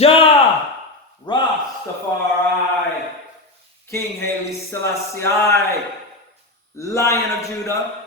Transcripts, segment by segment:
Jah Rastafari, King Haile Selassie, Lion of Judah,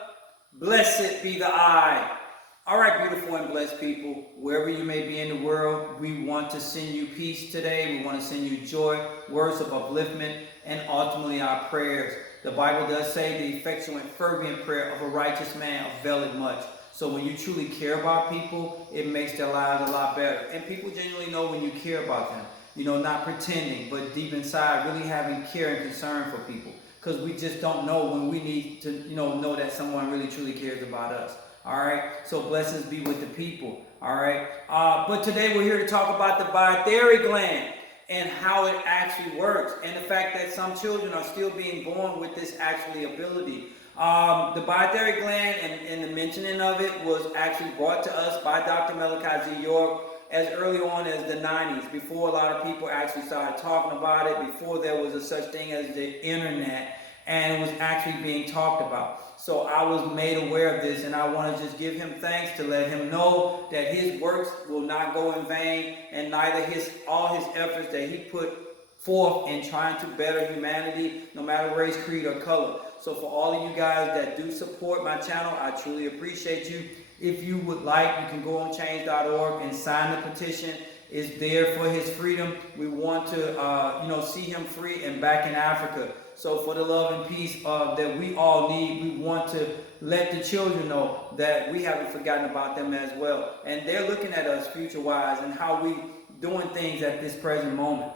blessed be the I. All right, beautiful and blessed people, wherever you may be in the world, we want to send you peace today. We want to send you joy, words of upliftment, and ultimately our prayers. The Bible does say the effectual and fervent prayer of a righteous man availeth much. So when you truly care about people, it makes their lives a lot better. And people genuinely know when you care about them. You know, not pretending, but deep inside, really having care and concern for people. Because we just don't know when we need to, know that someone really truly cares about us. All right. So blessings be with the people. All right. But today we're here to talk about the Biathary gland and how it actually works, and the fact that some children are still being born with this actually ability. The Biathary gland and the mentioning of it was actually brought to us by Dr. Malachi Z. York as early on as the 90s, before a lot of people actually started talking about it, before there was a such thing as the internet, and it was actually being talked about. So I was made aware of this, and I want to just give him thanks to let him know that his works will not go in vain, and neither all his efforts that he put forth in trying to better humanity, no matter race, creed, or color. So for all of you guys that do support my channel, I truly appreciate you. If you would like, you can go on change.org and sign the petition. It's there for his freedom. We want to, see him free and back in Africa. So for the love and peace that we all need, we want to let the children know that we haven't forgotten about them as well. And they're looking at us future-wise and how we doing things at this present moment.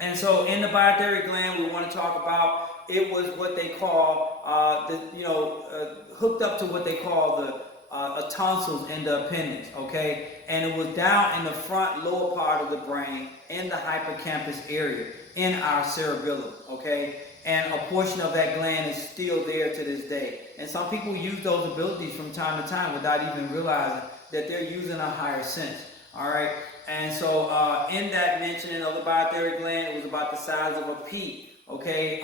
And so in the Biathary gland, we want to talk about, it was what they call, hooked up to what they call the tonsils in the appendix, okay? And it was down in the front lower part of the brain in the hippocampus area in our cerebellum, okay? And a portion of that gland is still there to this day. And some people use those abilities from time to time without even realizing that they're using a higher sense, all right? And so in that mentioning of the Biathary gland, it was about the size of a pea, okay?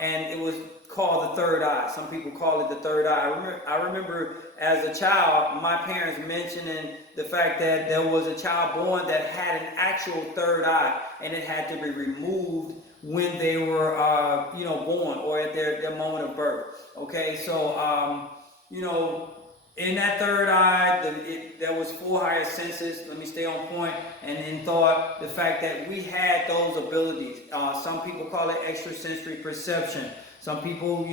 And it was called the third eye. Some people call it the third eye. I remember as a child, my parents mentioning the fact that there was a child born that had an actual third eye, and it had to be removed when they were, born or at their moment of birth. Okay, so, in that third eye, there was 4 higher senses. Let me stay on point. And in thought, the fact that we had those abilities. Some people call it extrasensory perception. Some people,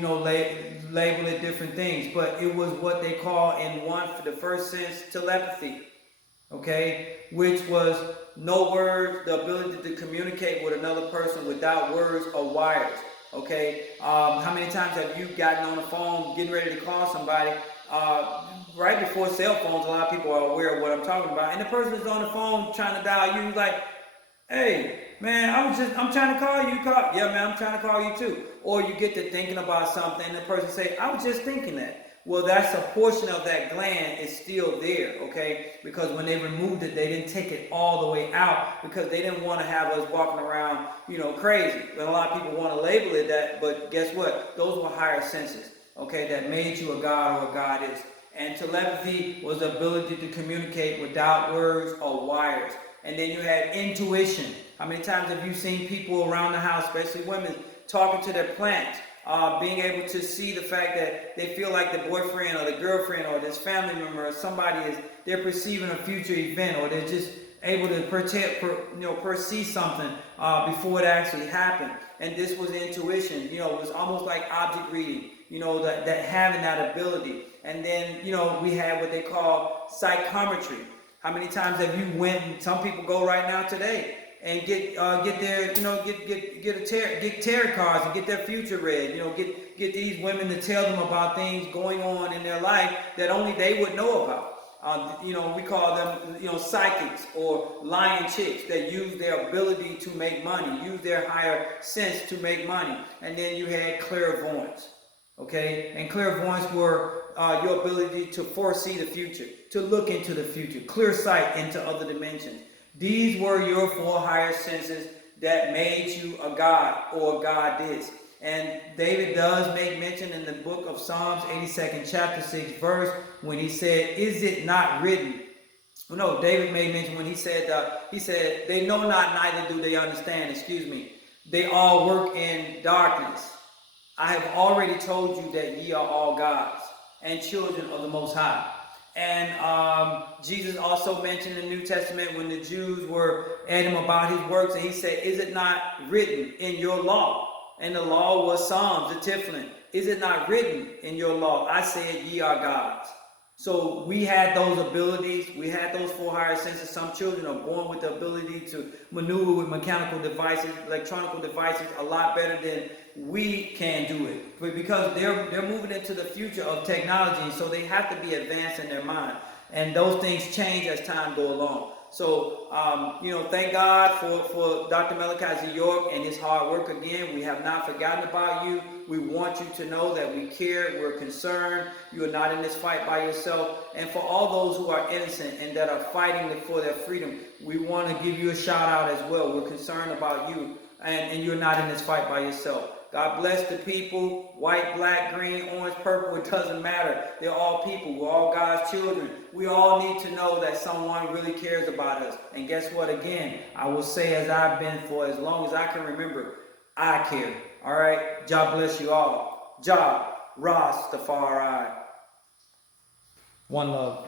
label it different things. But it was what they call for the first sense, telepathy. Okay? Which was no words, the ability to communicate with another person without words or wires. Okay? How many times have you gotten on the phone, getting ready to call somebody, right before cell phones? A lot of people are aware of what I'm talking about, and the person is on the phone trying to dial you, like, hey man, I'm trying to call you. Yeah man, I'm trying to call you too. Or you get to thinking about something and the person say, I was just thinking that. Well, that's a portion of that gland is still there, okay? Because when they removed it, they didn't take it all the way out because they didn't want to have us walking around, crazy. And a lot of people want to label it that, but guess what? Those were higher senses, okay, that made you a god or a goddess. And telepathy was the ability to communicate without words or wires. And then you had intuition. How many times have you seen people around the house, especially women, talking to their plants? Being able to see the fact that they feel like the boyfriend or the girlfriend or this family member or somebody they're perceiving a future event, or they're just able to perceive something before it actually happened. And this was intuition. It was almost like object reading, that having that ability. And then, we had what they call psychometry. How many times have you went, and some people go right now today, and get tarot cards and get their future read, get these women to tell them about things going on in their life that only they would know about. We call them, psychics or lying chicks that use their ability to make money, use their higher sense to make money. And then you had clairvoyance, okay? And clairvoyance were your ability to foresee the future, to look into the future, clear sight into other dimensions. These were your 4 higher senses that made you a god or a goddess. And David does make mention in the book of Psalms, 82nd chapter, 6th verse, when he said, is it not written No, David made mention when he said, they know not, neither do they understand, excuse me. They all work in darkness. I have already told you that ye are all gods and children of the Most High. And Jesus also mentioned in the New Testament when the Jews were at him about his works, and he said, is it not written in your law? And the law was Psalms, the Tiflin. Is it not written in your law? I said, ye are gods. So we had those abilities. We had those four higher senses. Some children are born with the ability to maneuver with mechanical devices, electronic devices, a lot better than we can do it. But because they're moving into the future of technology, so they have to be advanced in their mind. And those things change as time goes along. So, thank God for Dr. Malachi Z. York and his hard work again. We have not forgotten about you. We want you to know that we care, we're concerned. You are not in this fight by yourself. And for all those who are innocent and that are fighting for their freedom, we want to give you a shout out as well. We're concerned about you, and you're not in this fight by yourself. God bless the people, white, black, green, orange, purple, it doesn't matter. They're all people. We're all God's children. We all need to know that someone really cares about us. And guess what? Again, I will say, as I've been for as long as I can remember, I care. All right? God bless you all. Jah Rastafari. One love.